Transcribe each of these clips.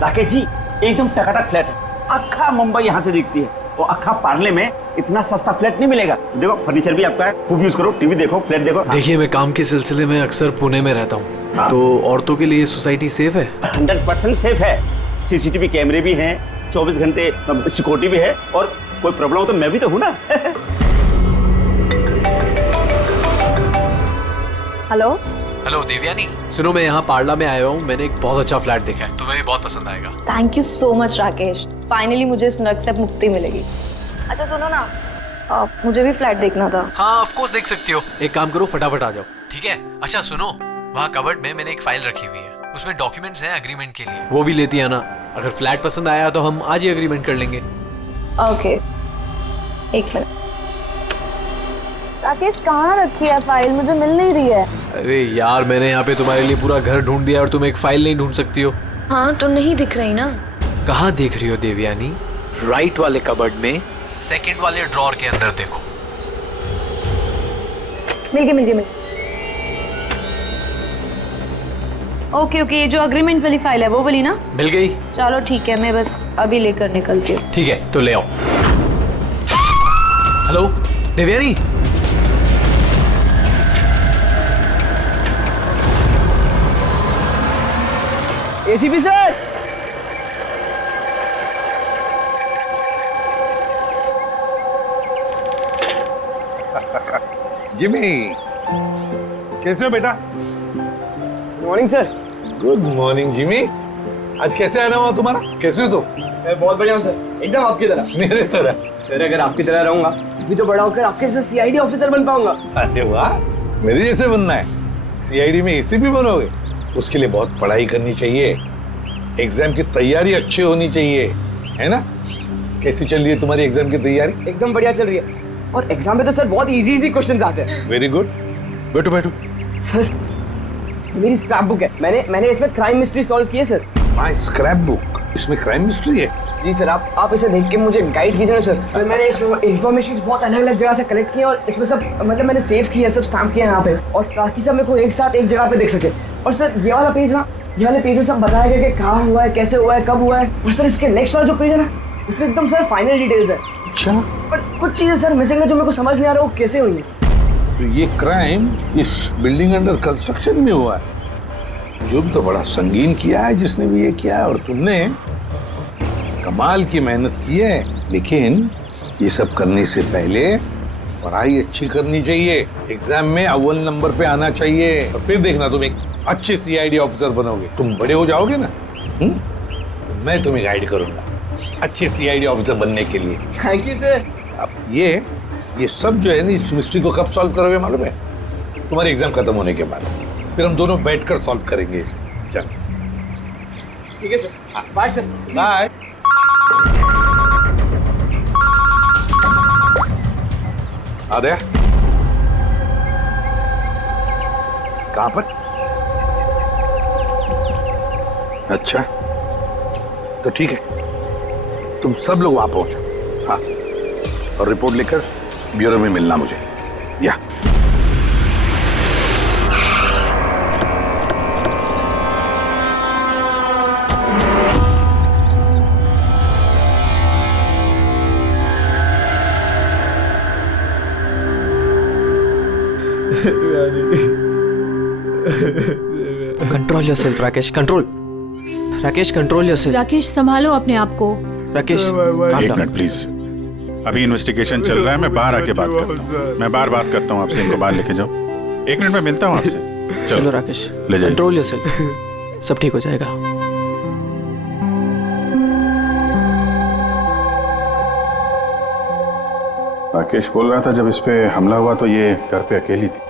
राकेश जी एकदम टकाटक फ्लैट है, अक्खा मुंबई यहाँ से दिखती है। और अक्खा पार्ले में इतना सस्ता फ्लैट नहीं मिलेगा। देखो फर्नीचर भी आपका है, खूब यूज करो, टीवी देखो, फ्लैट देखो। देखिए मैं काम के सिलसिले में अक्सर पुणे में रहता हूँ, तो औरतों के लिए सोसाइटी सेफ है? 100% सेफ है। सीसीटीवी कैमरे भी हैं, 24 घंटे सिक्योरिटी भी है, और कोई प्रॉब्लम हो तो मैं भी तो हूँ ना। हेलो हेलो देवयानी, सुनो मैं यहाँ पार्ला में आया हूँ, मैंने एक बहुत अच्छा फ्लैट देखा है, तुम्हें भी बहुत पसंद आएगा। Thank you so much Rakesh, finally मुझे इस नर्क से मुक्ति मिलेगी। अच्छा सुनो ना, मुझे भी फ्लैट देखना था। हाँ ऑफ कोर्स देख सकती हो, एक काम करो फटाफट आ जाओ, ठीक है? अच्छा सुनो, वहाँ कबर्ड में मैंने एक फाइल रखी हुई है, उसमें डॉक्यूमेंट्स हैं एग्रीमेंट के लिए, वो भी लेती आना। अगर फ्लैट पसंद आया तो हम आज ही एग्रीमेंट कर लेंगे। ओके एक मिनट। राकेश कहाँ रखी है फाइल, मुझे मिल नहीं रही है। अरे यार मैंने यहाँ पे तुम्हारे लिए पूरा घर ढूंढ दिया और तुम एक फाइल नहीं ढूंढ सकती हो? हाँ तो नहीं दिख रही ना। कहाँ देख रही हो देवयानी? राइट वाले कबर्ड में सेकंड वाले ड्रॉर के अंदर देखो। मिल गई। ओके ये जो अग्रीमेंट वाली फाइल है वो वाली ना? मिल गई? चलो ठीक है, मैं बस अभी लेकर निकलती हूँ। ठीक है तो ले आओ। Hello Devyani, ACP sir, Jimmy, कैसे हो बेटा? Morning sir. Good morning Jimmy. आज कैसे आना हुआ तुम्हारा? कैसे हो तुम? मैं बहुत बढ़िया हूँ सर, एकदम आपकी तरह। मेरे तरह? सर अगर आपकी तरह रहूंगा भी तो बड़ा होकर आपके जैसे सीआईडी ऑफिसर बन पाऊंगा। अरे वाह, मेरे जैसे बनना है? सीआईडी में एसीपी बनोगे? उसके लिए बहुत पढ़ाई करनी चाहिए, एग्जाम की तैयारी अच्छी होनी चाहिए, है ना? कैसी चल रही है तुम्हारी एग्जाम की तैयारी? एकदम बढ़िया चल रही है, और एग्जाम में तो सर बहुत इजी क्वेश्चंस आते हैं। वेरी गुड, बैठो बैठो। सर मेरी स्क्रैप बुक है, मैंने इसमें क्राइम मिस्ट्री सॉल्व की है सर। माय स्क्रैप बुक, इसमें क्राइम मिस्ट्री है? जी सर, आप इसे देख के मुझे गाइड कीजिए ना सर। सर मैंने इसमें इन्फॉर्मेशन बहुत अलग अलग जगह से कलेक्ट की है, और इसमें सब मतलब मैंने सेव किया, सब स्टैम्प किया यहाँ पे, और ताकि सब मेरे को एक साथ एक जगह पे देख सके। और सर ये वाला पेज ना, ये वाले पेज में सब बताया गया कि कहाँ हुआ है, कैसे हुआ है, कब हुआ है। और सर इसके नेक्स्ट वाला जो पेज है ना, उसमें एकदम सर फाइनल डिटेल्स है। अच्छा, पर कुछ चीजें सर मिसिंग है जो मेरे को समझ नहीं आ रहा वो कैसे हुई है। तो ये क्राइम इस बिल्डिंग अंडर कंस्ट्रक्शन में हुआ है। जुर्म तो बड़ा संगीन किया है जिसने भी ये किया है, और तुमने कमाल की मेहनत की है। लेकिन ये सब करने से पहले पढ़ाई अच्छी करनी चाहिए, एग्जाम में अव्वल नंबर पे आना चाहिए, और फिर देखना तुम एक अच्छे सीआईडी ऑफिसर बनोगे। तुम बड़े हो जाओगे ना, मैं तुम्हें गाइड करूंगा अच्छे सीआईडी ऑफिसर बनने के लिए। Thank you sir. अब ये सब जो है ना, इस मिस्ट्री को कब सॉल्व करोगे मालूम है? तुम्हारी एग्जाम खत्म होने के बाद, फिर हम दोनों बैठकर सॉल्व करेंगे इसे। चलो ठीक है सर, बाय सर। बाय। आ गया? कहां पर? अच्छा तो ठीक है, तुम सब लोग वहां पहुंचो। हाँ, और रिपोर्ट लेकर ब्यूरो में मिलना मुझे। या control yourself Rakesh, control. Rakesh control yourself. Rakesh संभालो अपने आप को। राकेश एक मिनट प्लीज, अभी इन्वेस्टिगेशन चल रहा है, मैं बाहर आके बात करता हूँ। मैं बाहर बात करता हूँ आपसे, इनको बाहर लेके जाओ। एक मिनट में मिलता हूँ आपसे। चलो राकेश, ले जाइए। कंट्रोल योरसेल्फ, सब ठीक हो जाएगा। राकेश बोल रहा था जब इस पे हमला हुआ तो ये घर पे अकेली थी।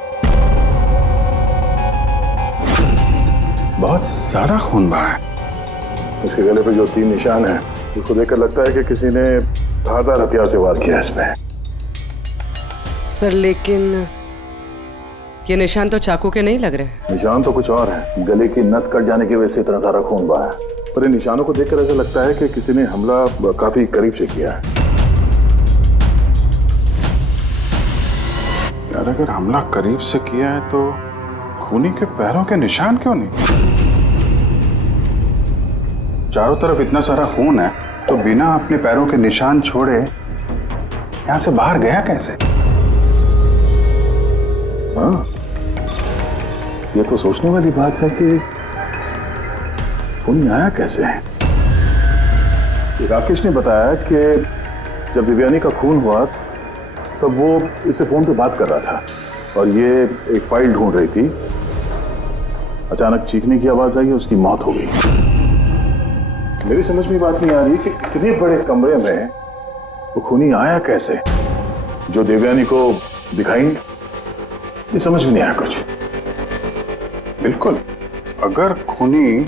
बहुत ज्यादा खून बहा है। इसके गले पे जो 3 निशान हैं, उसको देखकर लगता है कि किसी ने धारदार हथियार से वार किया इसमें। सर लेकिन ये निशान तो चाकू के नहीं लग रहे। निशान तो कुछ और है, गले की नस कट जाने की वजह से इतना सारा खून बहा है। पर इन निशानों को देखकर ऐसा लगता है कि किसी ने हमला काफी करीब से किया है। यार अगर हमला करीब से किया है तो खूनी के पैरों के निशान क्यों नहीं? चारों तरफ इतना सारा खून है तो बिना अपने पैरों के निशान छोड़े यहाँ से बाहर गया कैसे? हाँ, ये तो सोचने वाली बात है कि खून आया कैसे है। राकेश ने बताया कि जब दिव्यानी का खून हुआ तब वो इससे फोन पे बात कर रहा था और ये एक फाइल ढूंढ रही थी। अचानक चीखने की आवाज आई, उसकी मौत हो गई। मेरी समझ में बात नहीं आ रही कि इतने बड़े कमरे में वो खूनी आया कैसे जो देवयानी को दिखाई नहीं। ये समझ में नहीं आया कुछ। बिल्कुल, अगर खूनी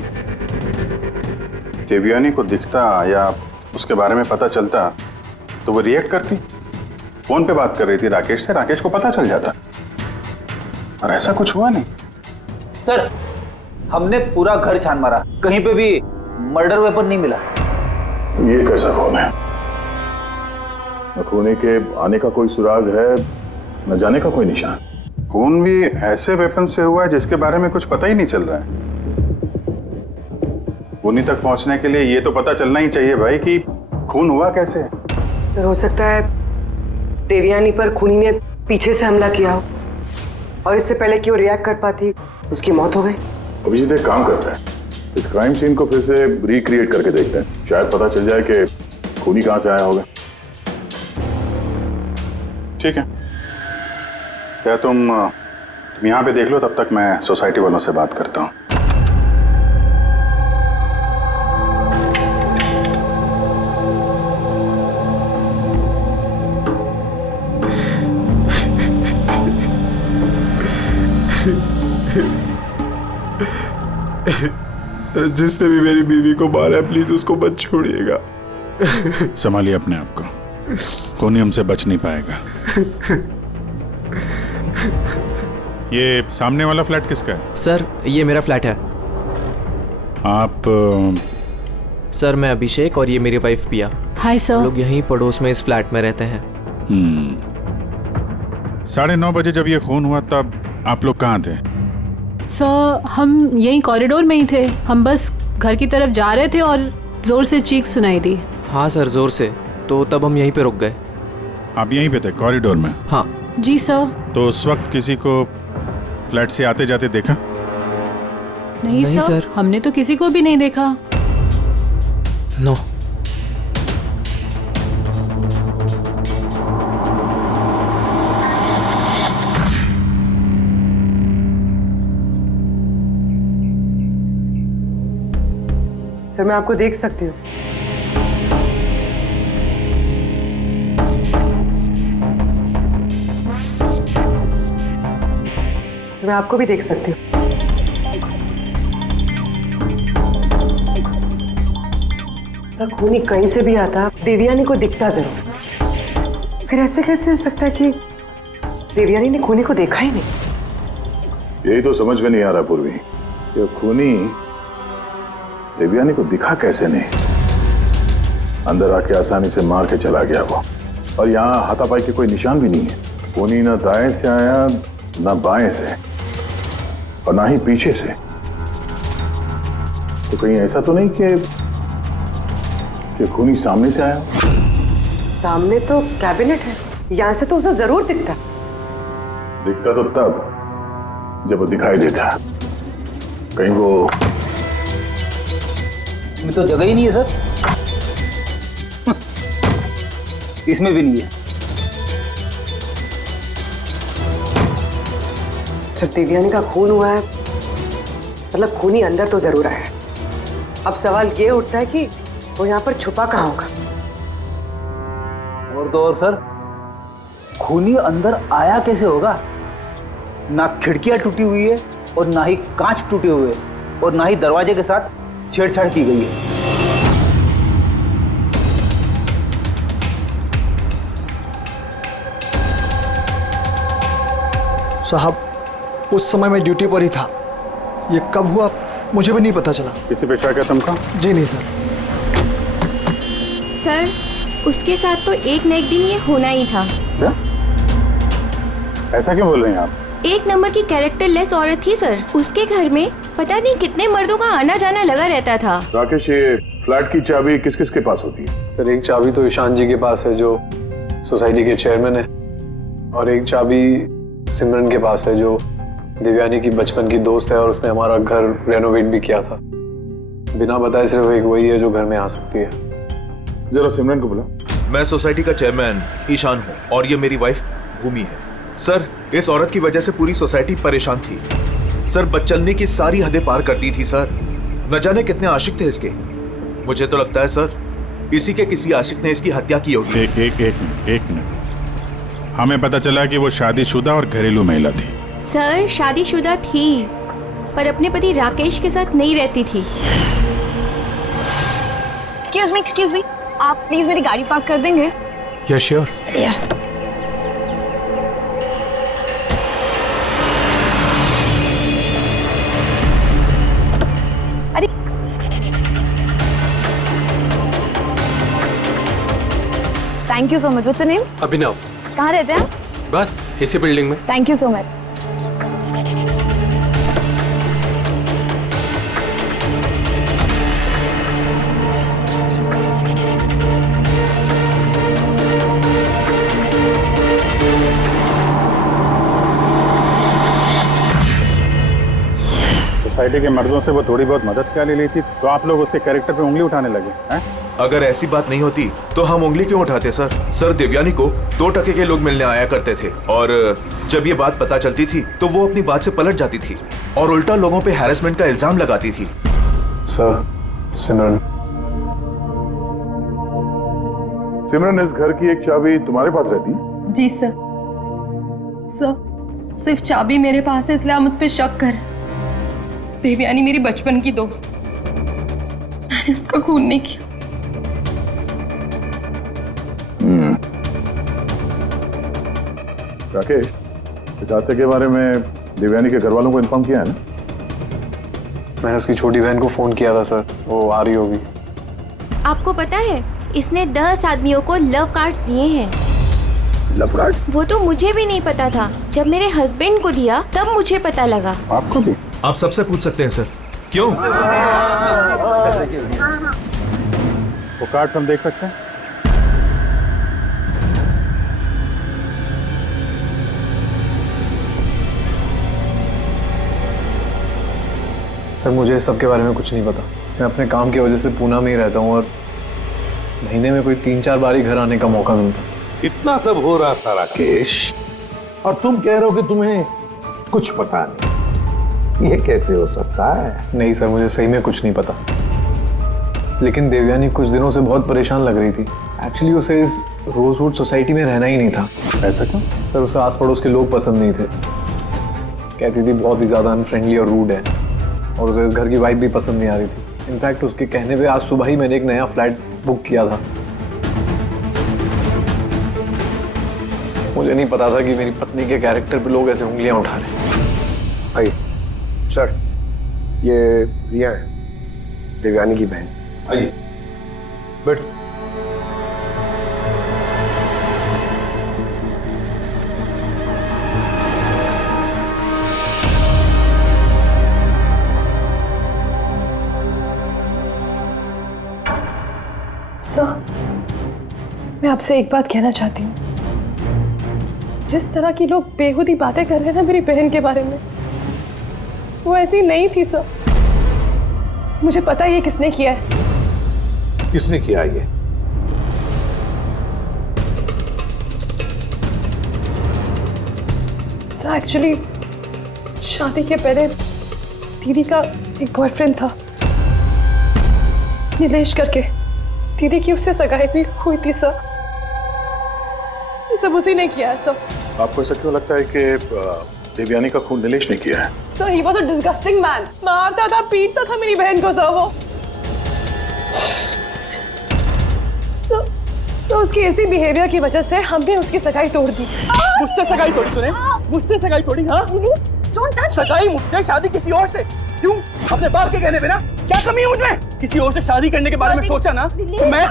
देवयानी को दिखता या उसके बारे में पता चलता तो वो रिएक्ट करती। फोन पे बात कर रही थी राकेश से, राकेश को पता चल जाता, और ऐसा कुछ हुआ नहीं। सर, हमने पूरा घर छान मारा, कहीं पे भी मर्डर वेपन नहीं मिला। ये कैसा खून है? न खूनी के आने का कोई सुराग है, न जाने का कोई निशान। खून भी ऐसे वेपन से हुआ है जिसके बारे में कुछ पता ही नहीं चल रहा है। खूनी तक पहुंचने के लिए ये तो पता चलना ही चाहिए भाई कि खून हुआ कैसे। सर, हो सकता है देवयानी पर खूनी ने पीछे से हमला किया हो और इससे पहले कि वो रिएक्ट कर पाती उसकी मौत हो गई। अभिजीत एक काम करते हैं, इस क्राइम सीन को फिर से रिक्रिएट करके देखते हैं, शायद पता चल जाए कि खूनी कहां से आया होगा। ठीक है, क्या तुम यहाँ पे देख लो, तब तक मैं सोसाइटी वालों से बात करता हूँ। जिसने भी मेरी बीवी को मारा प्लीज उसको मत छोड़िएगा। संभालिए अपने आप को, खूनी हमसे बच नहीं पाएगा। ये सामने वाला फ्लैट किसका है? सर, ये मेरा फ्लैट है। आप सर, मैं अभिषेक और ये मेरी वाइफ पिया। Hi sir. हम लोग यहीं पड़ोस में इस फ्लैट में रहते हैं। 9:30 बजे जब ये खून हुआ तब आप लोग कहाँ थे? सर, हम यहीं कॉरिडोर में ही थे। हम बस घर की तरफ जा रहे थे और जोर से चीख सुनाई दी। हाँ सर, जोर से। तो तब हम यहीं पे रुक गए। आप यहीं पे थे कॉरिडोर में? हाँ जी सर। तो उस वक्त किसी को फ्लैट से आते जाते देखा? नहीं सर, हमने तो किसी को भी नहीं देखा। नो। सर, मैं आपको देख सकती हूँ। सर, मैं आपको भी देख सकती हूँ। सर, खूनी कहीं से भी आता देवयानी को दिखता जरूर। फिर ऐसे कैसे हो सकता है कि देवयानी ने खूनी को देखा ही नहीं? यही तो समझ में नहीं आ रहा पूर्वी, कि खूनी देवयानी को दिखा कैसे नहीं। अंदर आके आसानी से मार के चला गया वो, और यहाँ हाथापाई के कोई निशान भी नहीं है। खूनी ना दाएं से आया ना बाएं से और ना ही पीछे से। तो कहीं ऐसा तो नहीं कि खूनी सामने से आया? सामने तो कैबिनेट है, यहाँ से तो उसे जरूर दिखता। दिखता तो तब जब वो दिखाई देता। कहीं वो इसमें तो जगह ही नहीं है सर। इसमें भी नहीं है। सर, देवयानी का खून हुआ है, मतलब खूनी अंदर तो जरूर आया है। अब सवाल ये उठता है कि वो यहाँ पर छुपा कहाँ होगा। और तो और सर, खूनी अंदर आया कैसे होगा? ना खिड़कियां टूटी हुई है और ना ही कांच टूटे हुए और ना ही दरवाजे के साथ छेड़छाड़ की गई है। साहब, उस समय मैं ड्यूटी पर ही था। ये कब हुआ मुझे भी नहीं पता चला। किसी पे शक है तुमको? जी नहीं सर। सर, उसके साथ तो एक न एक दिन ये होना ही था। क्या? ऐसा क्यों बोल रही हैं आप? एक नंबर की कैरेक्टरलेस औरत थी सर। उसके घर में पता नहीं कितने मर्दों का आना जाना लगा रहता था। राकेश, ये फ्लैट की चाबी किस किस के पास होती है? सर एक चाबी तो ईशान जी के पास है जो सोसाइटी के चेयरमैन है, और एक चाबी सिमरन के पास है जो देवयानी की बचपन की दोस्त है और उसने हमारा घर रेनोवेट भी किया था। बिना बताए सिर्फ एक वही है जो घर में आ सकती है। जरा सिमरन को बुला। मैं सोसाइटी का चेयरमैन ईशान हूँ और ये मेरी वाइफ भूमि है। सर इस औरत की वजह से पूरी सोसाइटी परेशान थी। सर बदचलने की सारी हदें पार करती थी सर। न जाने कितने आशिक थे इसके। मुझे तो लगता है सर इसी के किसी आशिक ने इसकी हत्या की होगी। एक मिनट। हमें पता चला कि वो शादीशुदा और घरेलू महिला थी। सर शादीशुदा थी पर अपने पति राकेश के साथ नहीं रहती थी। एक्सक्यूज मी, आप प्लीज मेरी गाड़ी पार्क कर देंगे? Yes sure. अरे thank you so much. What's your name? Abhinav. कहाँ रहते हैं आप? बस इसी बिल्डिंग में। Thank you so much. Society के मर्दों से वो थोड़ी बहुत मदद क्या ले ली थी, तो आप लोग उसके कैरेक्टर पे उंगली उठाने लगे हैं? अगर ऐसी बात नहीं होती तो हम उंगली क्यों उठाते सर? सर देवयानी को 2 टके के लोग मिलने आया करते थे और जब ये बात पता चलती थी तो वो अपनी बात से पलट जाती थी और उल्टा लोगों पे हैरेसमेंट का इल्जाम लगाती थी। सर सिमरन इस घर की एक चाबी तुम्हारे पास रहती है? जी सर। सिर्फ चाबी मेरे पास है इसलिए आप मुझ पे शक कर। देवयानी मेरी बचपन की दोस्त, मैंने उसका खून नहीं किया। राकेश, इस हादसे के बारे में देवयानी के घर वालों को इन्फॉर्म किया है ना? मैंने उसकी छोटी बहन को फोन किया था सर, वो आ रही होगी। आपको पता है इसने 10 आदमियों को लव कार्ड्स दिए हैं। Love card? वो तो मुझे भी नहीं पता था, जब मेरे हस्बैंड को दिया तब मुझे पता लगा। आपको भी? आप सबसे पूछ सकते हैं सर। क्यों? वो कार्ड हम देख सकते हैं? सर मुझे इस सब के बारे में कुछ नहीं पता। मैं अपने काम की वजह से पूना में ही रहता हूँ और महीने में कोई 3-4 बार ही घर आने का मौका मिलता। इतना सब हो रहा था राकेश, और तुम कह रहे हो कि तुम्हें कुछ पता नहीं। ये कैसे हो सकता है? नहीं सर, मुझे सही में कुछ नहीं पता। लेकिन देवयानी कुछ दिनों से बहुत परेशान लग रही थी। एक्चुअली उसे इस रोजवुड सोसाइटी में रहना ही नहीं था। ऐसा क्यों? सर उसे आस पड़ोस के लोग पसंद नहीं थे। कहती थी बहुत ही ज़्यादा अनफ्रेंडली और रूड है, और उसे इस घर की वाइब भी पसंद नहीं आ रही थी। इनफैक्ट उसके कहने पे आज सुबह ही मैंने एक नया फ्लैट बुक किया था। मुझे नहीं पता था कि मेरी पत्नी के कैरेक्टर पे लोग ऐसे उंगलियां उठा रहे हैं। आइए सर, ये रिया है, देवयानी की बहन। आइए बैठ। सर, मैं आपसे एक बात कहना चाहती हूँ। जिस तरह की लोग बेहुदी बातें कर रहे हैं ना मेरी बहन के बारे में, वो ऐसी नहीं थी सर। मुझे पता है ये किसने किया है। किसने किया ये? सर एक्चुअली शादी के पहले दीदी का एक बॉयफ्रेंड था, नीलेश करके। दीदी की उससे सगाई भी हुई थी सर। ये सब उसी ने किया है सर। आपको ऐसा क्यों लगता है कि देवयानी का खून नीलेश ने किया है? Sir he was a disgusting man. मारता था, पीटता था मेरी बहन को सर। वो सर उसकी इसी बिहेवियर की वजह से हमने उसकी सगाई तोड़ दी। मुझसे सगाई तोड़ी तूने? मुझसे सगाई तोड़ी? हाँ, सगाई मुझसे, शादी किसी और से। क्यों? अपने बाप के कहने पे ना? क्या कमी है मुझमें? किसी और से शादी करने के बारे में सोचा ना तो मैं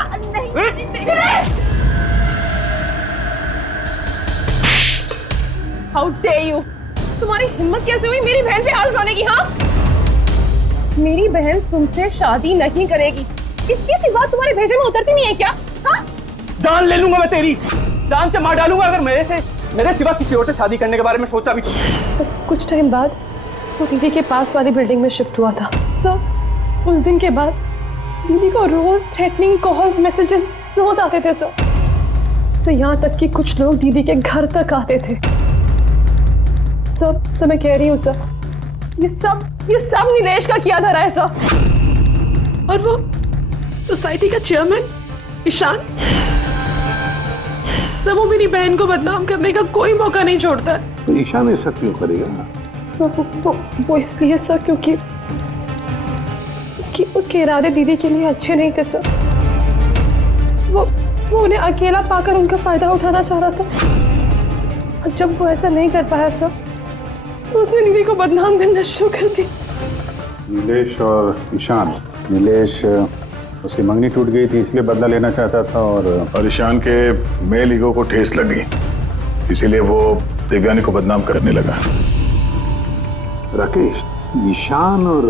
हाउ डेयर यू! तुम्हारी हिम्मत कैसे हुई मेरी बहन पे हाथ उठाने की? हाँ, मेरी बहन तुमसे शादी नहीं करेगी। इसकी सी बात तुम्हारे भेजे में उतरती नहीं है क्या? हाँ? जान ले लूंगा मैं तेरी, जान से मार डालूंगा अगर मेरे सिवा किसी और से शादी करने के बारे में सोचा भी तो। कुछ टाइम बाद वो दीदी के पास वाली बिल्डिंग में शिफ्ट हुआ था सर। उस दिन के बाद दीदी को रोज थ्रेटनिंग कॉल्स मैसेजेस रोज आते थे सर। यहाँ तक कि कुछ लोग दीदी के घर तक आते थे। सर मैं कह रही हूँ सर, ये सब नीलेश का किया धरा है सर। और वो सोसाइटी का चेयरमैन ईशान सर, वो मेरी बहन को बदनाम करने का कोई मौका नहीं छोड़ता है। तो ईशान ऐसा क्यों करेगा? वो इसलिए सर क्योंकि उसके इरादे दीदी के लिए अच्छे नहीं थे सर। वो उन्हें अकेला पाकर उनका फायदा उठाना चाह रहा था, और जब वो ऐसा नहीं कर पाया सर तो उसने दीदी को बदनाम करना शुरू कर दी। नीलेश और ईशान, नीलेश उसकी मंगनी टूट गई थी इसलिए बदला लेना चाहता था, और ईशान के मेल ईगो को ठेस लगी, इसीलिए वो देवयानी को बदनाम करने लगा। राकेश, ईशान और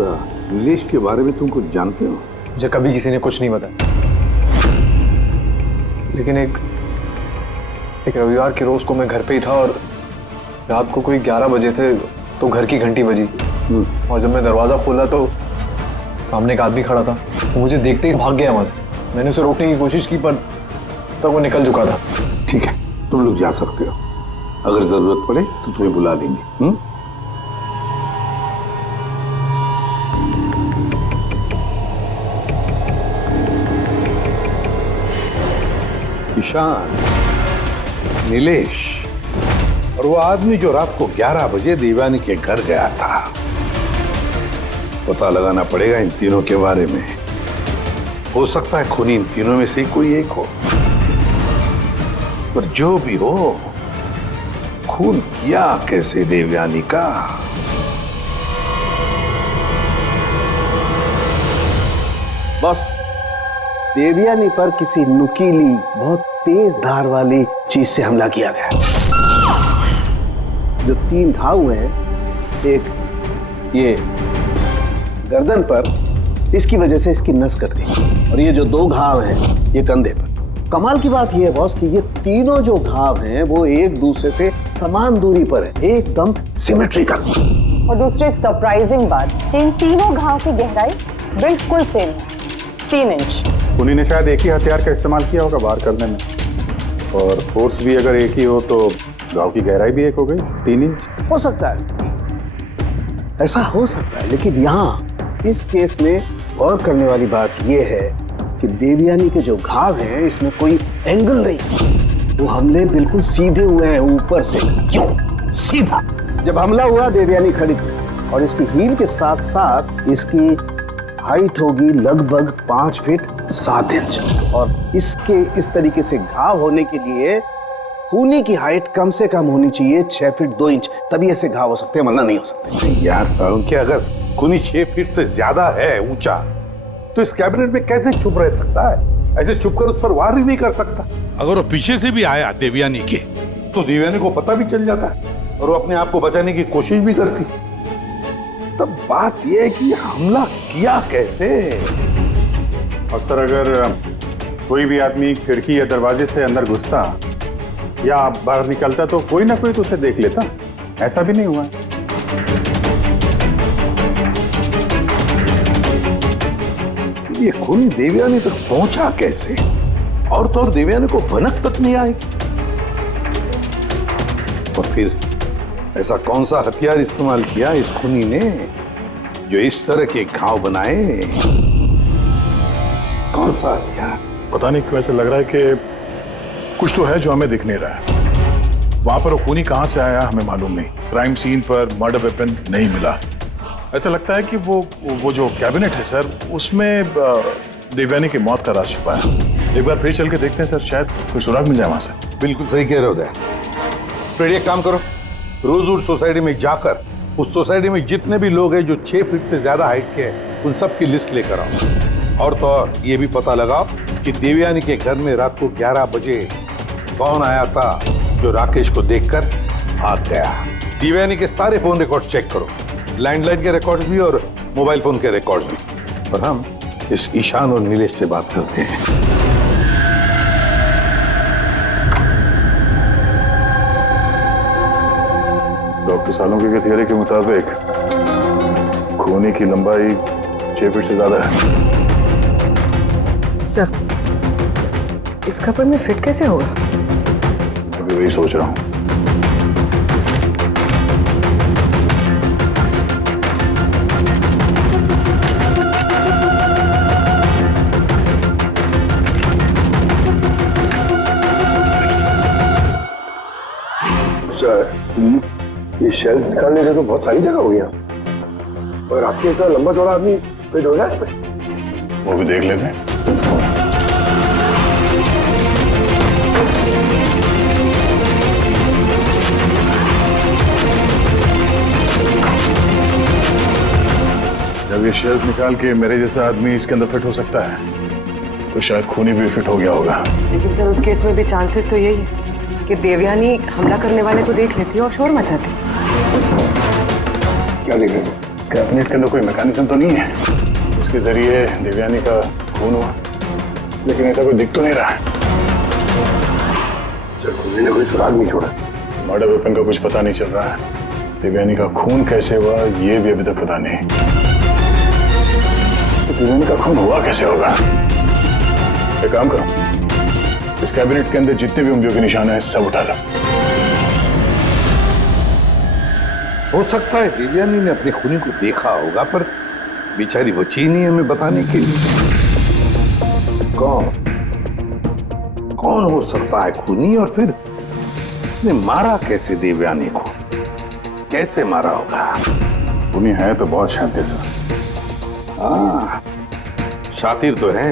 नीलेश के बारे में तुम कुछ जानते हो? मुझे कभी किसी ने कुछ नहीं बताया, लेकिन एक रविवार की रोज को मैं घर पे ही था और रात को कोई 11 बजे थे तो घर की घंटी बजी, और जब मैं दरवाजा खोला तो सामने एक आदमी खड़ा था। वो मुझे देखते ही भाग गया वहां से। मैंने उसे रोकने की कोशिश की पर तब वो निकल चुका था। ठीक है, तुम लोग जा सकते हो, अगर जरूरत पड़े तो तुम्हें बुला लेंगे। ईशान, नीलेश और वो आदमी जो रात को 11 बजे देवयानी के घर गया था, पता लगाना पड़ेगा इन तीनों के बारे में। हो सकता है खूनी इन तीनों में से कोई एक हो, पर जो भी हो, खून किया कैसे देवयानी का? बस देवयानी पर किसी नुकीली, बहुत तेज धार वाली चीज से हमला किया गया। जो 3 घाव हुए हैं, एक ये गर्दन पर, इसकी वजह से इसकी नस कट गई, और ये जो 2 घाव हैं ये कंधे पर। कमाल की बात ये है बॉस कि ये तीनों जो घाव हैं वो एक दूसरे से समान दूरी पर है, एकदम सिमेट्रिकल। और दूसरी एक सरप्राइजिंग बात, इन तीनों घाव की गहराई बिल्कुल सेम है, 3 इंच। खूनी ने शायद एक ही हथियार का इस्तेमाल किया होगा वार करने में, और फोर्स भी अगर एक ही हो तो घाव की गहराई भी एक हो गई, 3 इंच। हो सकता है, ऐसा हो सकता है, लेकिन यहाँ इस केस में गौर करने वाली बात यह है कि देवयानी के जो घाव हैं इसमें कोई एंगल नहीं, वो हमले बिल्कुल सीधे हुए हैं ऊपर से। क्यों सीधा? जब हमला हुआ देवयानी खड़ी थी, और इसकी हील के साथ साथ इसकी हाइट होगी लगभग 5 फीट 7 इंच, और इसके इस तरीके से घाव होने के लिए खूनी की हाइट कम से कम होनी चाहिए 6 फीट 2 इंच, तभी ऐसे घाव हो सकते हैं, वरना नहीं हो सकते। यार साहब, क्या अगर खूनी 6 फीट से ज्यादा है ऊंचा, तो इस कैबिनेट में कैसे छुप रह सकता है? ऐसे छुपकर उस पर वार ही नहीं कर सकता। अगर वो पीछे से भी आया देवयानी के, तो देवयानी को पता भी चल जाता और वो अपने आप को बचाने की कोशिश भी करती। तब बात यह है कि हमला किया कैसे? और सर, अगर कोई भी आदमी खिड़की या दरवाजे से अंदर घुसता या बाहर निकलता तो कोई ना कोई तो उसे देख लेता, ऐसा भी नहीं हुआ। ये खूनी देवयानी तक पहुंचा कैसे? और तो और देवयानी को भनक तक नहीं आई। और फिर ऐसा कौन सा हथियार इस्तेमाल किया इस खूनी ने जो इस तरह के घाव बनाए? कौन सा हथियार? पता नहीं क्यों ऐसा लग रहा है कि कुछ तो है जो हमें दिख नहीं रहा है। वहां पर वो खूनी कहां से आया हमें मालूम नहीं। क्राइम सीन पर मर्डर वेपन नहीं मिला। ऐसा लगता है कि वो जो कैबिनेट है सर, उसमें देवयानी की मौत का राज छुपा है। एक बार फिर चल के देखते हैं सर, शायद कोई सुराग मिल जाए वहां से। बिल्कुल सही कह रहे हो दया। फिर एक काम करो, रोजवुड सोसाइटी में जाकर उस सोसाइटी में जितने भी लोग हैं जो 6 फीट से ज्यादा हाइट के हैं, उन सब की लिस्ट लेकर आओ। और तो और ये भी पता लगाओ कि देवयानी के घर में रात को 11 बजे कौन आया था जो राकेश को देखकर भाग गया। देवयानी के सारे फोन रिकॉर्ड चेक करो, लैंडलाइन के रिकॉर्ड्स भी और मोबाइल फोन के रिकॉर्ड्स भी। और हम इस ईशान और नीलेश से बात करते हैं। डॉक्टर सालुंके की थियरी के मुताबिक खूनी की लंबाई 6 फीट से ज्यादा है। सर, इस कपड़े में फिट कैसे होगा? अभी वही सोच रहा हूँ। सर, ये शेल्फ निकालने से तो बहुत सारी जगह हो गया, और आपके ऐसा लंबा चौड़ा आदमी फिट हो गया इसमें। वो भी देख लेते हैं। जब ये शेल्फ निकाल के मेरे जैसा आदमी इसके अंदर फिट हो सकता है तो शायद खूनी भी फिट हो गया होगा। लेकिन सर, उस केस में भी चांसेस तो यही है कि देवयानी हमला करने वाले को देख लेती और शोर मचाती। क्या देख रहे हैं? कैबिनेट के अंदर कोई मैकेनिज्म तो नहीं है इसके जरिए देवयानी का खून हुआ, लेकिन ऐसा कोई दिख तो नहीं रहा है। खूनी ने कोई सुराग नहीं छोड़ा। मर्डर वेपन का कुछ पता नहीं चल रहा है। देवयानी का खून कैसे हुआ ये भी अभी तक पता नहीं। तो देवयानी का खून हुआ कैसे होगा? एक काम करो, इस कैबिनेट के अंदर जितने भी उंगलियों के निशान हैं सब उठा लो। हो सकता है देवयानी ने अपने खूनी को देखा होगा, पर बेचारी बची नहीं हमें बताने के लिए। कौन हो सकता है खूनी, और फिर उसने मारा कैसे देवयानी को? कैसे मारा होगा? खूनी है तो बहुत शातिर सर। हाँ, शातिर तो है,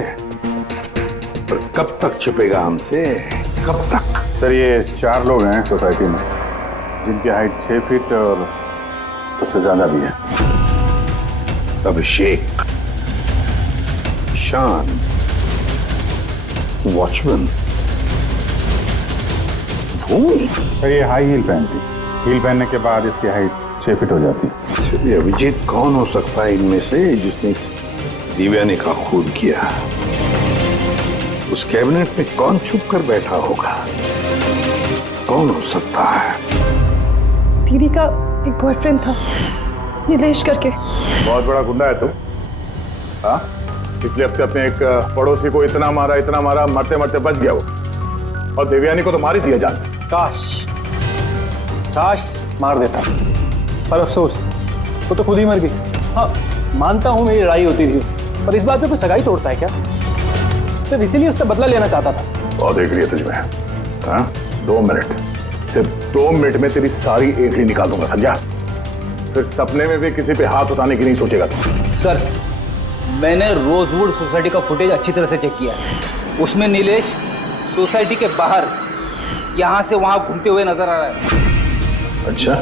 पर कब तक छिपेगा हमसे? कब तक? सर, ये 4 लोग हैं सोसाइटी में जिनकी हाइट 6 फीट और उससे ज्यादा भी है। अभिषेक, ईशान, वॉचमैन, भूमि। सर, ये हाई हील पहनती। हील पहनने के बाद इसकी हाइट 6 फीट हो जाती। चलिए, अभिजीत कौन हो सकता है इनमें से जिसने देवयानी का खून किया? उस कैबिनेट में कौन छुप कर बैठा होगा? कौन हो सकता है? दीदी का एक बॉयफ्रेंड था, नीलेश करके। बहुत बड़ा गुंडा है तुम। हाँ, पिछले हफ्ते अपने एक पड़ोसी को इतना मारा, मरते मरते बच गया वो, और देवयानी को तो मार ही दिया जान से। काश मार देता, पर अफसोस वो तो खुद ही मर गई। हाँ, मानता हूँ मेरी लड़ाई होती थी, पर इस बात पे कोई सगाई तोड़ता है क्या? सिर्फ इसीलिए उससे बदला लेना चाहता था। बहुत देख लिया तुझमें। हाँ, 2 मिनट, सिर्फ 2 मिनट में तेरी सारी एकड़ी निकाल दूंगा, समझा? फिर सपने में भी किसी पे हाथ उठाने की नहीं सोचेगा तू। सर, मैंने रोजवुड सोसाइटी का फुटेज अच्छी तरह से चेक किया है। उसमें नीलेश सोसाइटी के बाहर यहाँ से वहाँ घूमते हुए नजर आ रहा है। अच्छा,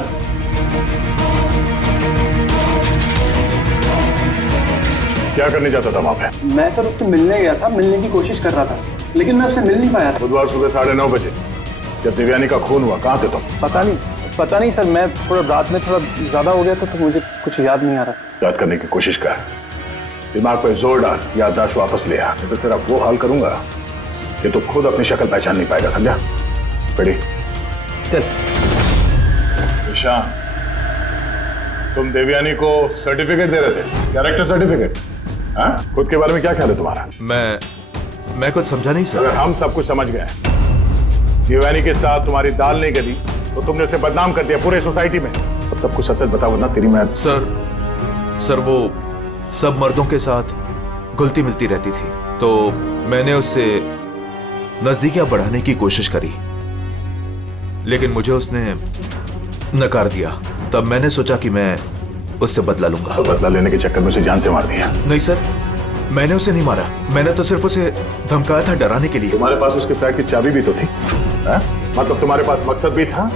क्या करने जाता था वहाँ पे? मैं सर उससे मिलने गया था, मिलने की कोशिश कर रहा था, लेकिन मैं उससे मिल नहीं पाया था। बुधवार सुबह 9:30 बजे जब देवयानी का खून हुआ, कहाँ थे तुम? पता नहीं सर, मैं थोड़ा रात में थोड़ा ज्यादा हो गया था तो मुझे कुछ याद नहीं आ रहा। याद करने की कोशिश कर, दिमाग पे जोर डाल, याददाश्त वापस ले आ, तो तेरा वो हाल करूंगा कि तू खुद अपनी शक्ल पहचान नहीं पाएगा, समझा? रेडी? चल। ईशान, तुम देवयानी को सर्टिफिकेट दे रहे थे, कैरेक्टर सर्टिफिकेट। हाँ, खुद के बारे में क्या ख्याल है तुम्हारा? मैं कुछ समझा नहीं सर। अगर हम सब कुछ समझ गए, देवयानी के साथ तुम्हारी दाल नहीं गली तो तुमने उसे बदनाम कर दिया पूरे सोसाइटी में। अब सब कुछ सच सच बताओ, वरना तेरी मैं। सर वो सब मर्दों के साथ घुलती मिलती रहती थी, तो मैंने उससे नजदीकियां बढ़ाने की कोशिश करी, लेकिन मुझे उसने नकार दिया। तब मैंने सोचा कि मैं उससे बदला लूंगा। तो बदला लेने के चक्कर में उसे जान से मार दिया? नहीं सर, मैंने उसे नहीं मारा, मैंने तो सिर्फ उसे धमकाया था, डराने के लिए। तुम्हारे पास उसके फ्लैट की चाबी भी तो थी, हा? मतलब तुम्हारे पास मकसद भी था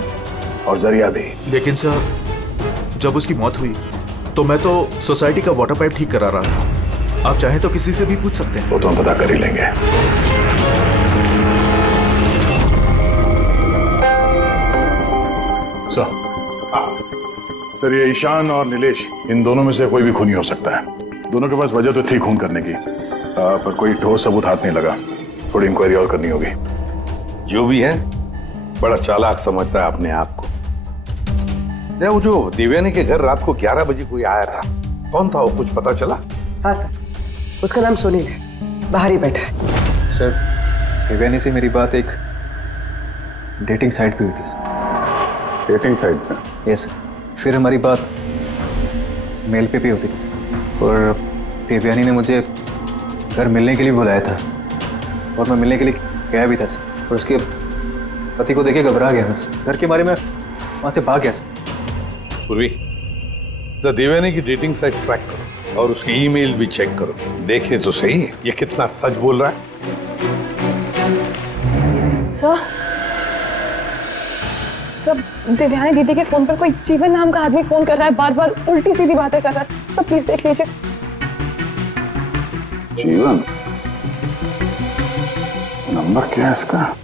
और जरिया भी। लेकिन सर, जब उसकी मौत हुई तो मैं तो सोसाइटी का वाटर पाइप ठीक करा रहा था। आप चाहें तो किसी से भी पूछ सकते हैं। वो तो हम पता कर ही लेंगे। सर, ये ईशान और नीलेश, इन दोनों में से कोई भी खूनी हो सकता है। दोनों के पास वजह तो थी खून करने की, पर कोई ठोस सबूत हाथ नहीं लगा। थोड़ी इंक्वायरी और करनी होगी। जो भी है बड़ा चालाक समझता है अपने आप को। वो जो देवयानी के घर रात को 11 बजे कोई आया था, कौन था वो, कुछ पता चला? हाँ सर, उसका नाम सुनील है, बाहर ही बैठा है। सर, देवयानी से मेरी बात एक डेटिंग साइट पे हुई थी सर। डेटिंग साइट पे? Yes sir. फिर हमारी बात मेल पे भी होती थी सर। और देवयानी ने मुझे घर मिलने के लिए बुलाया था और मैं मिलने के लिए गया भी था सर। और उसके पति को देखे घबरा गया मैं सर। घर के बारे में वहाँ से भाग गया सर। पूर्वी, तो देवयानी की डेटिंग साइट ट्रैक करो और उसकी ईमेल भी चेक करो। देखे तो सही ये कितना सच बोल रहा है। सर, देवयानी दीदी के फोन पर कोई जीवन नाम का आदमी फोन कर रहा है, बार बार उल्टी सीधी बातें कर रहा है। सब प्लीज देख लीजिए। जीवन? नंबर क्या है इसका?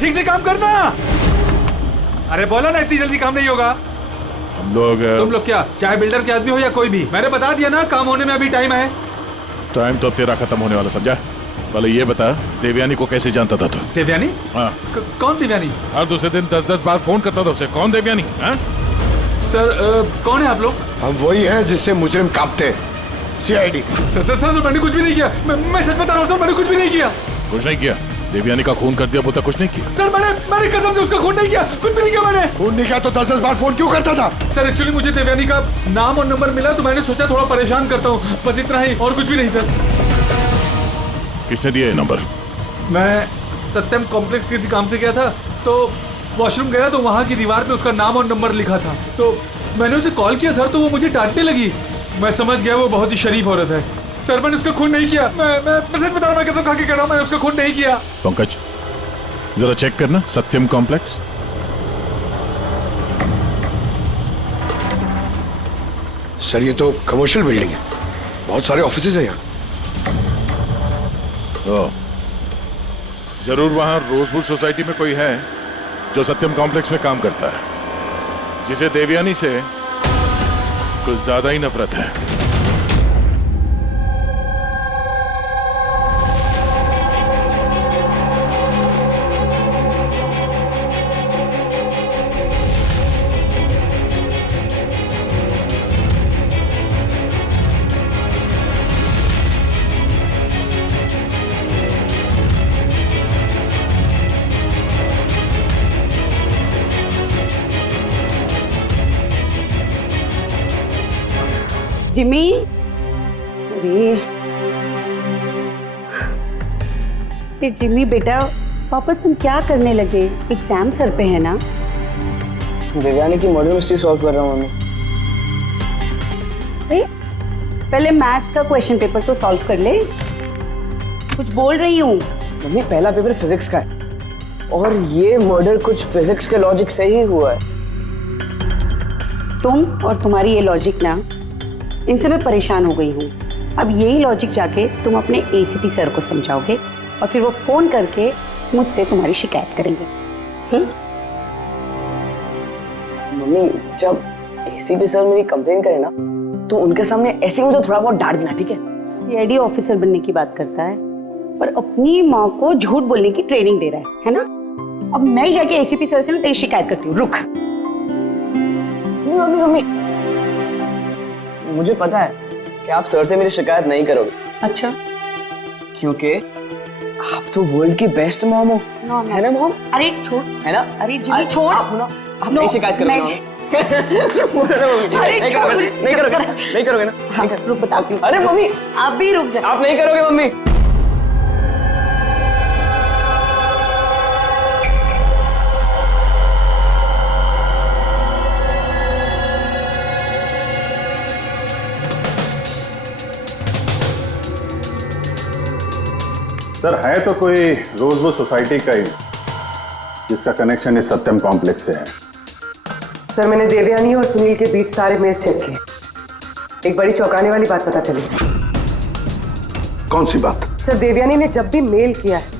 ठीक से काम करना। अरे बोला ना, इतनी जल्दी काम नहीं होगा। हम लोग तुम लोग क्या चाहे बिल्डर के आदमी हो या कोई भी, मैंने बता दिया ना, काम होने में अभी टाइम है। टाइम तो अब तेरा खत्म होने वाला, समझा? पहले ये बता, देवयानी को कैसे जानता था तू? देवयानी? हाँ। कौन देवयानी? हर दूसरे दिन 10-10 बार फोन करता था उसे। कौन देवयानी? सर, कौन है आप लोग? हम वही हैं जिससे मुजरिम कांपते हैं, CID। सर, मैंने कुछ भी नहीं किया। मैं सच बता रहा हूँ सर, मैंने कुछ भी नहीं किया। कुछ नहीं किया? देवयानी का खून कर दिया, बोलता कुछ नहीं किया? सर, मैंने कसम से उसका खून नहीं किया, कुछ भी नहीं किया मैंने। खून नहीं किया तो 10-10 बार फोन क्यों करता था? सर, एक्चुअली मुझे देवयानी का नाम और नंबर मिला तो मैंने सोचा थोड़ा परेशान करता हूँ, बस इतना ही, और कुछ भी नहीं सर। किसने दिया ये नंबर? मैं सत्यम कॉम्प्लेक्स किसी काम से गया था, तो वॉशरूम गया तो वहाँ की दीवार पे उसका नाम और नंबर लिखा था, तो मैंने उसे कॉल किया सर, तो वो मुझे डांटने लगी। मैं समझ गया वो बहुत ही शरीफ औरत है। सर, मैंने उसका खून नहीं किया। मैं सच बता रहा हूँ, मैं कसम खा के कह रहा हूँ, मैंने उसका खून नहीं किया। पंकज, जरा चेक करना सत्यम कॉम्प्लेक्स। सर, ये तो कमर्शियल बिल्डिंग है, बहुत सारे ऑफिसेज हैं यहाँ। जरूर वहां रोजवुड सोसाइटी में कोई है जो सत्यम कॉम्प्लेक्स में काम करता है, जिसे देवयानी से कुछ ज्यादा ही नफरत है। जिमी, अरे जिमी बेटा, वापस तुम क्या करने लगे? एग्जाम सर पे है ना? देवयानी की मर्डर मिस्ट्री सॉल्व कर रहा हूँ मम्मी। पहले मैथ्स का क्वेश्चन पेपर तो सॉल्व कर ले। कुछ बोल रही हूँ मम्मी, पहला पेपर फिजिक्स का है और ये मर्डर कुछ फिजिक्स के लॉजिक से ही हुआ है। तुम और तुम्हारी ये लॉजिक ना, इनसे मैं परेशान हो गई हूँ। अब यही लॉजिक जाके तुम अपने ACP सर को समझाओगे और फिर वो फोन करके मुझसे तुम्हारी शिकायत करेंगे। मम्मी, जब ACP सर मेरी कंप्लेन करे ना, तो उनके सामने ऐसे ही मुझे थोड़ा बहुत डांट देना, ठीक है? CID ऑफिसर बनने की बात करता है पर अपनी माँ को झूठ बोलने की ट्रेनिंग दे रहा है ना? अब मैं ही जाके ACP सर से ना तेरी शिकायत करती हूँ। रुक। मम्मी, मुझे पता है कि आप सर से मेरी शिकायत नहीं करोगे। अच्छा? क्योंकि आप तो वर्ल्ड की बेस्ट मॉम हो, है ना मॉम? अरे छोड़, है ना? अरे जिमी छोड़। आप नहीं शिकायत करोगे ना? नहीं करोगे ना? हाँ, रुक बताती हूँ। अरे मम्मी, आप भी रुक जा। आप नहीं करोगे मम्मी? सर है तो कोई रोजवुड सोसाइटी का ही जिसका कनेक्शन इस सत्यम कॉम्प्लेक्स से है। सर मैंने देवयानी और सुनील के बीच सारे मेल्स चेक किए। एक बड़ी चौंकाने वाली बात पता चली। कौन सी बात? सर देवयानी ने जब भी मेल किया है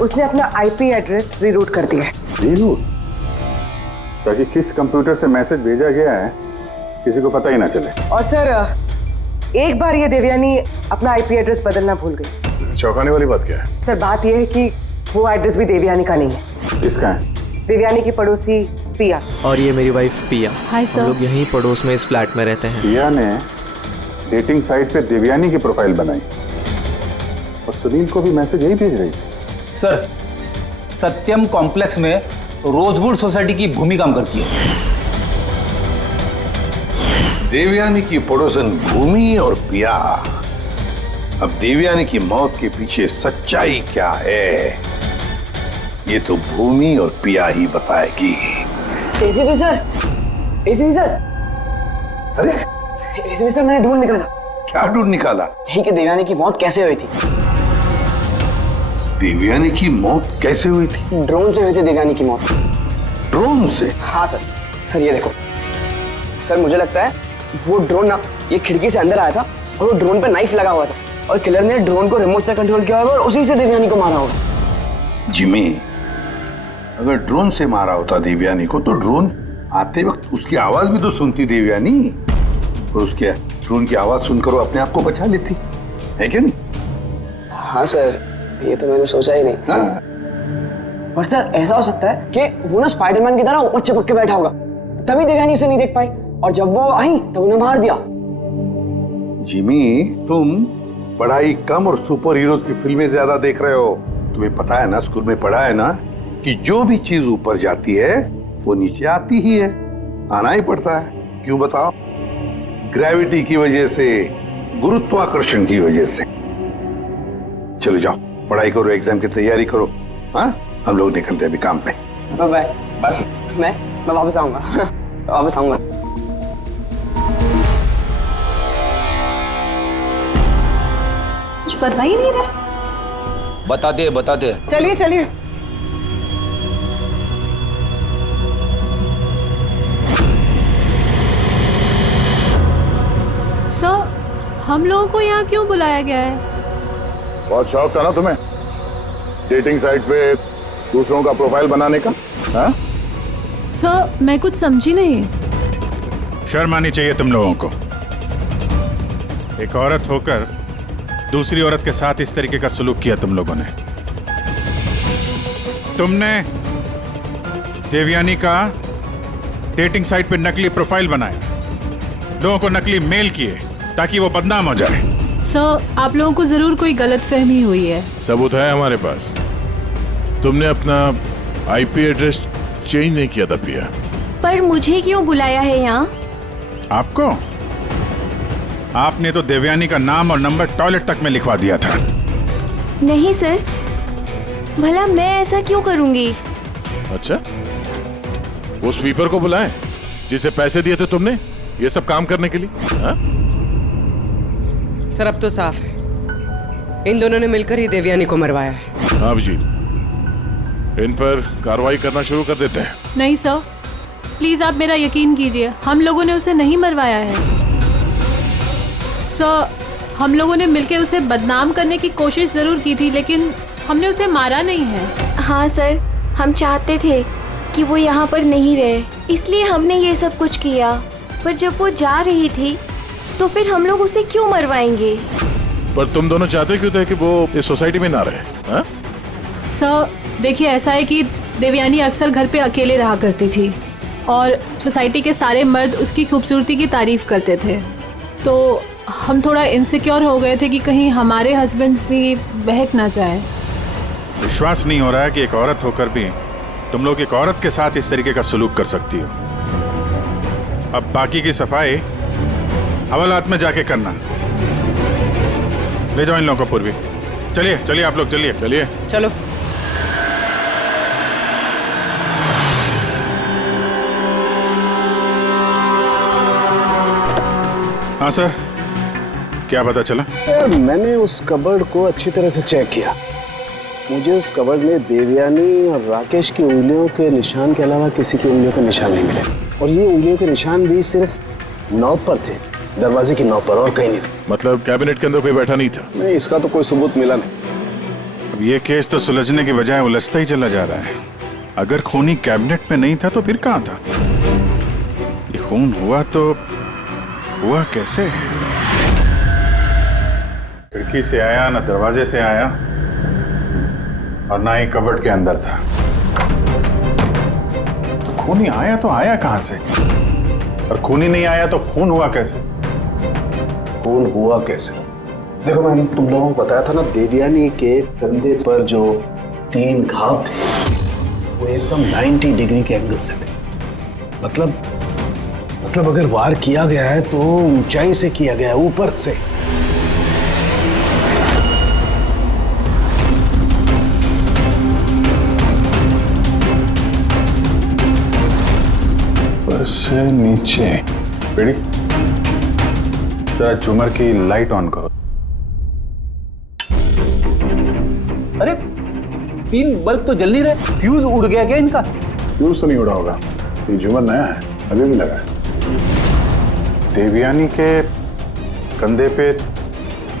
उसने अपना आईपी एड्रेस रीरूट कर दिया है। रीरूट? ताकि किस कंप्यूटर से मैसेज भेजा गया है किसी को पता ही ना चले। और सर एक बार ये देवयानी अपना आईपी एड्रेस बदलना भूल गई। चौंकाने वाली बात क्या है? सर बात यह है कि वो एड्रेस भी देवयानी का नहीं है। किसका है? देवयानी की पड़ोसी पिया। और ये मेरी वाइफ पिया। Hi sir. हम लोग यहीं पड़ोस में इस फ्लैट में रहते हैं। पिया ने डेटिंग साइट पे देवयानी की प्रोफाइल बनाई और सुनील को भी मैसेज यही भेज रही थी। सर सत्यम कॉम्प्लेक्स में रोजवुड सोसाइटी की भूमि काम करती है। देवयानी की पड़ोसन भूमि और पिया। अब देवयानी की मौत के पीछे सच्चाई क्या है ये तो भूमि और पिया ही बताएगी। एसीपी सर, एसीपी सर, अरे एसीपी सर मैंने ढूंढ निकाला। क्या ढूंढ निकाला? यही कि देवयानी की मौत कैसे हुई थी। देवयानी की मौत कैसे हुई थी? ड्रोन से हुई थी देवयानी की मौत। ड्रोन से? हाँ सर। सर ये देखो सर, मुझे लगता है वो ड्रोन ना ये खिड़की से अंदर आया था और वो ड्रोन पे नाइफ लगा हुआ था और किलर ने ड्रोन को रिमोट से कंट्रोल किया होगा और उसी से देवयानी को मारा होगा। जिमी, अगर ड्रोन से मारा होता देवयानी को तो ड्रोन आते वक्त उसकी आवाज भी तो सुनती देवयानी और उसके ड्रोन की आवाज सुनकर वो अपने आप को बचा लेती है क्या नहीं? हाँ सर, ये तो मैंने सोचा ही नहीं। हाँ। पर सर ऐसा हो सकता है कि वो ना स्पाइडरमैन की तरह ऊपर चिपक के बैठा होगा, तभी देवयानी उसे नहीं देख पाई और जब वो आई तब उन्हें मार दिया। जिमी, तुम पढ़ाई कम और सुपर हीरोज की फिल्में ज्यादा देख रहे हो। तुम्हें पता है ना, स्कूल में पढ़ा है ना कि जो भी चीज ऊपर जाती है वो नीचे आती ही है, आना ही पड़ता है। क्यों बताओ? ग्रेविटी की वजह से, गुरुत्वाकर्षण की वजह से। चलो जाओ पढ़ाई करो, एग्जाम की तैयारी करो। हाँ, हम लोग निकलते हैं अभी काम पे। Bye bye. मैं वापस आऊंगा। वापस आऊंगा। कुछ बता ही नहीं रहा। बता दे। चलिए चलिए। सर हम लोगों को यहाँ क्यों बुलाया गया है? बहुत शौक था ना तुम्हें डेटिंग साइट पे दूसरों का प्रोफाइल बनाने का? हाँ? सर मैं कुछ समझी नहीं। शर्म आनी चाहिए तुम लोगों को। एक औरत होकर दूसरी औरत के साथ इस तरीके का सलूक किया तुम लोगों ने। तुमने देवयानी का डेटिंग साइट पे नकली प्रोफाइल बनाया, लोगों को नकली मेल किए ताकि वो बदनाम हो जाए। सर आप लोगों को जरूर कोई गलतफहमी हुई है। सबूत है हमारे पास। तुमने अपना आईपी एड्रेस चेंज नहीं किया था प्रिया। पर मुझे क्यों बुलाया है यहाँ? आपको? आपने तो देवयानी का नाम और नंबर टॉयलेट तक में लिखवा दिया था। नहीं सर, भला मैं ऐसा क्यों करूंगी? अच्छा, वो स्वीपर को बुलाएं जिसे पैसे दिए थे तुमने ये सब काम करने के लिए? हा? सर अब तो साफ है, इन दोनों ने मिलकर ही देवयानी को मरवाया है। हाँ अभिजीत, इन पर कार्रवाई करना शुरू कर देते हैं। नहीं सर, प्लीज आप मेरा यकीन कीजिए, हम लोगों ने उसे नहीं मरवाया है। सर हम लोगों ने मिलकर उसे बदनाम करने की कोशिश जरूर की थी, लेकिन हमने उसे मारा नहीं है। हाँ सर, हम चाहते थे कि वो यहाँ पर नहीं रहे, इसलिए हमने ये सब कुछ किया। पर जब वो जा रही थी तो फिर हम लोग उसे क्यों मरवाएंगे? पर तुम दोनों चाहते क्यों थे कि वो इस सोसाइटी में ना रहे? हा? सर देखिए, ऐसा है कि देवयानी अक्सर घर पे अकेले रहा करती थी और सोसाइटी के सारे मर्द उसकी खूबसूरती की तारीफ करते थे, तो हम थोड़ा इनसिक्योर हो गए थे कि कहीं हमारे हस्बैंड्स भी बहक ना जाए। विश्वास नहीं हो रहा है कि एक औरत होकर भी तुम लोग एक औरत के साथ इस तरीके का सलूक कर सकती हो। अब बाकी की सफाई हवालात में जाके करना। ले जाओ इन लोगों को पूर्वी। चलिए चलिए आप लोग, चलिए चलिए चलो। हाँ सर, क्या पता चला? यार मैंने उस कबर्ड को अच्छी तरह से चेक किया, मुझे उस कवर्ड में देवयानी और राकेश की उंगलियों के निशान के अलावा किसी की उंगलियों के निशान नहीं मिले। और ये उंगलियों के निशान भी सिर्फ नॉब पर थे, दरवाजे की नॉब पर, और कहीं नहीं थे। मतलब कैबिनेट के अंदर कोई बैठा नहीं था? नहीं, इसका तो कोई सबूत मिला नहीं। अब ये केस तो सुलझने की बजाय उलझता ही चला जा रहा है। अगर खूनी कैबिनेट में नहीं था तो फिर कहाँ था? ये खून हुआ तो हुआ कैसे? खिड़की से आया, ना दरवाजे से आया, और ना ही कबर्ड के अंदर था। तो खूनी आया तो आया कहां से? और खूनी नहीं आया तो खून हुआ कैसे? खून हुआ कैसे? देखो, मैंने तुम लोगों को बताया था ना, देवयानी के कंधे पर जो 3 घाव थे वो एकदम 90 डिग्री के एंगल से थे। मतलब अगर वार किया गया है तो ऊंचाई से किया गया है, ऊपर से। ऊपर से नीचे। बेटी, जरा झूमर की लाइट ऑन करो। अरे 3 बल्ब तो जल नहीं रहे, फ्यूज उड़ गया क्या इनका? फ्यूज तो नहीं उड़ा होगा, ये झूमर नया है, अभी भी लगा है। देवयानी के कंधे पे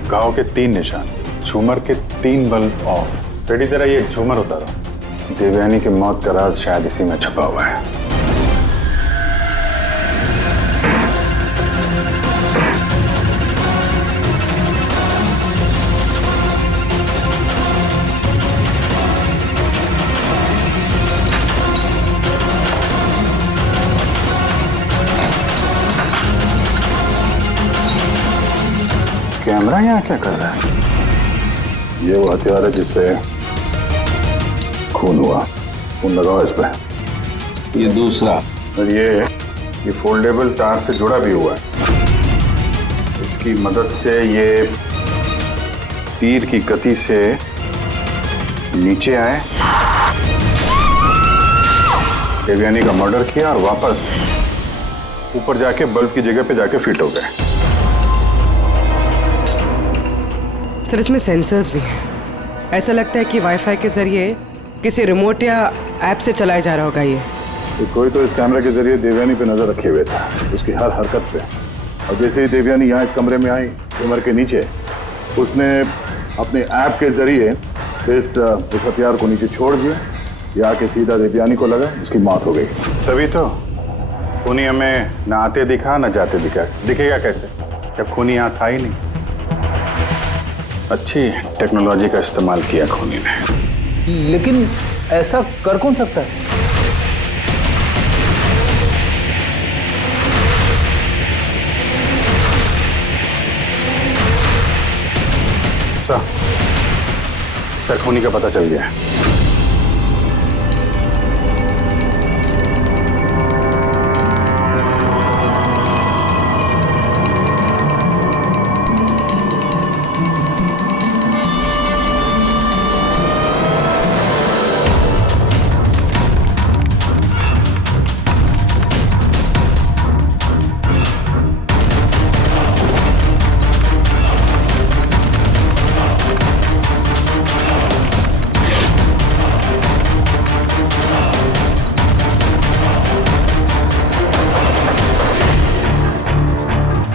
घाव के 3 निशान, झूमर के 3 बल्ब ऑफ। बेटी, जरा ये झूमर उतारो। देवयानी की मौत का राज शायद इसी में छुपा हुआ है। कैमरा यहाँ क्या कर रहा है? ये वो हथियार है जिससे खून हुआ। खून लगाओ इस पे। ये दूसरा, और ये फोल्डेबल तार से जुड़ा भी हुआ है। इसकी मदद से ये तीर की गति से नीचे आए, देवयानी का मर्डर किया और वापस ऊपर जाके बल्ब की जगह पे जाके फिट हो गए। सर, इसमें सेंसर्स भी हैं। ऐसा लगता है कि वाईफाई के जरिए किसी रिमोट या ऐप से चलाया जा रहा होगा ये। तो कोई तो इस कैमरा के जरिए देवयानी पे नजर रखे हुए था, उसकी हर हरकत पे। और जैसे ही देवयानी यहाँ इस कमरे में आई, झूमर के नीचे, उसने अपने ऐप के जरिए इस हथियार को नीचे छोड़ दिया। ये आके सीधा देवयानी को लगा, उसकी मौत हो गई। तभी तो खूनी हमें न आते दिखा न जाते दिखा। दिखेगा कैसे जब खूनी यहाँ था ही नहीं? अच्छी टेक्नोलॉजी का इस्तेमाल किया खूनी ने। लेकिन ऐसा कर कौन सकता है? सर, खूनी का पता चल गया।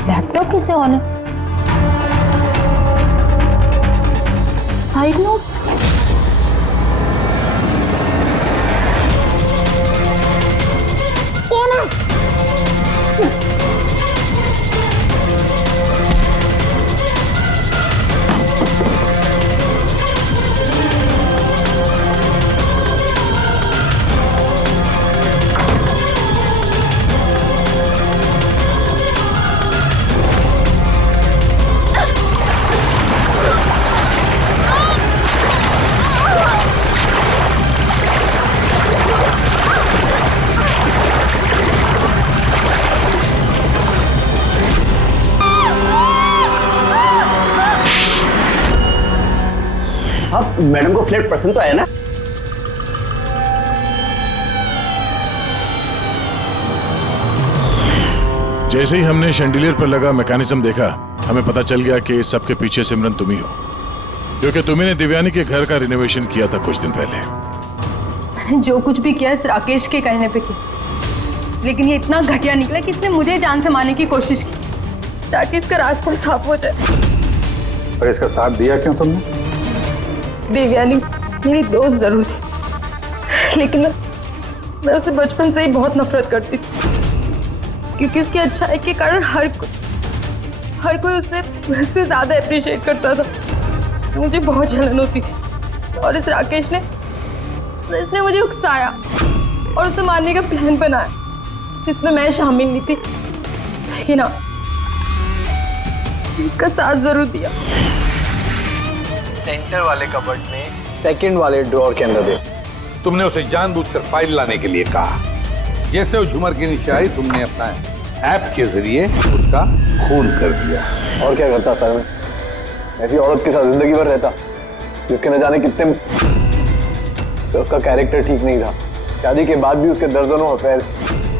लैपटॉप कैसे ऑन है? Side note? कौन है? अब मैडम को फ्लैट पसंद तो आया ना? जैसे ही हमने शैंडिलियर पर लगा मैकेनिज्म देखा, हमें पता चल गया कि इस सब के पीछे सिमरन तुम ही हो। क्योंकि तुम्ही ने दिव्यानी के घर का रिनोवेशन किया था कुछ दिन पहले। मैंने जो कुछ भी किया इस राकेश के कहने पे किया, लेकिन ये इतना घटिया निकला कि इसने मुझे जान से मारने की कोशिश की ताकि इसका रास्ता साफ हो जाए। और इसका साथ दिया क्यों तुमने? देवयानी मेरी दोस्त जरूर थी, लेकिन मैं उससे बचपन से ही बहुत नफरत करती थी, क्योंकि उसकी अच्छाई के कारण हर कोई उससे ज्यादा अप्रिशिएट करता था। तो मुझे बहुत जलन होती थी और इस राकेश ने इसने मुझे उकसाया और उसे मारने का प्लान बनाया, जिसमें मैं शामिल नहीं थी, लेकिन हाँ इसका साथ जरूर दिया। सेंटर वाले कबर्ड में सेकंड वाले ड्रॉअर के अंदर दे। तुमने उसे जानबूझकर फाइल लाने के लिए कहा। जैसे वो झुमर के नीचे आई, तुमने अपना ऐप के जरिए उसका खून कर दिया। और क्या करता सर, मैं ऐसी औरत के साथ जिंदगी भर रहता जिसके न जाने कितने, तो उसका कैरेक्टर ठीक नहीं था। शादी के बाद भी उसके दर्जनों अफेयर।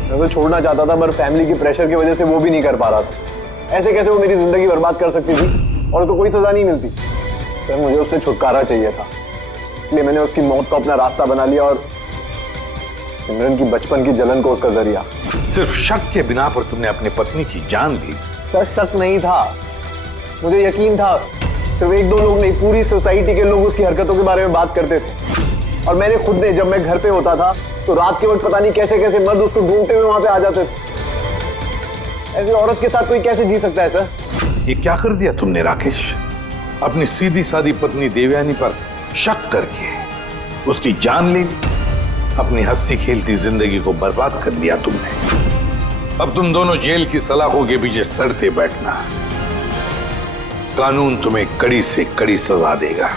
मैं तो छोड़ना चाहता था, पर फैमिली की प्रेशर की वजह से वो भी नहीं कर पा रहा था। ऐसे कैसे वो मेरी जिंदगी बर्बाद कर सकती थी और उसको कोई सजा नहीं मिलती। सर मुझे उससे छुटकारा चाहिए था, इसलिए मैंने उसकी मौत को अपना रास्ता बना लिया और सिमरन की बचपन की जलन को उसका जरिया। सिर्फ शक के बिना पर तुमने अपनी पत्नी की जान ली। सर शक नहीं था, मुझे यकीन था। सिर्फ एक दो लोग नहीं, पूरी सोसाइटी के लोग उसकी हरकतों के बारे में बात करते थे। और मैंने खुद ने, जब मैं घर पे होता था तो रात के वक्त पता नहीं कैसे कैसे मर्द उसको ढूंढते हुए वहां पे आ जाते थे। ऐसी औरत के साथ कोई कैसे जी सकता है सर? ये क्या कर दिया तुमने राकेश? अपनी सीधी सादी पत्नी देवयानी पर शक करके उसकी जान ली, अपनी हंसी खेलती जिंदगी को बर्बाद कर लिया तुमने। अब तुम दोनों जेल की सलाखों के पीछे सड़ते बैठना। कानून तुम्हें कड़ी से कड़ी सजा देगा।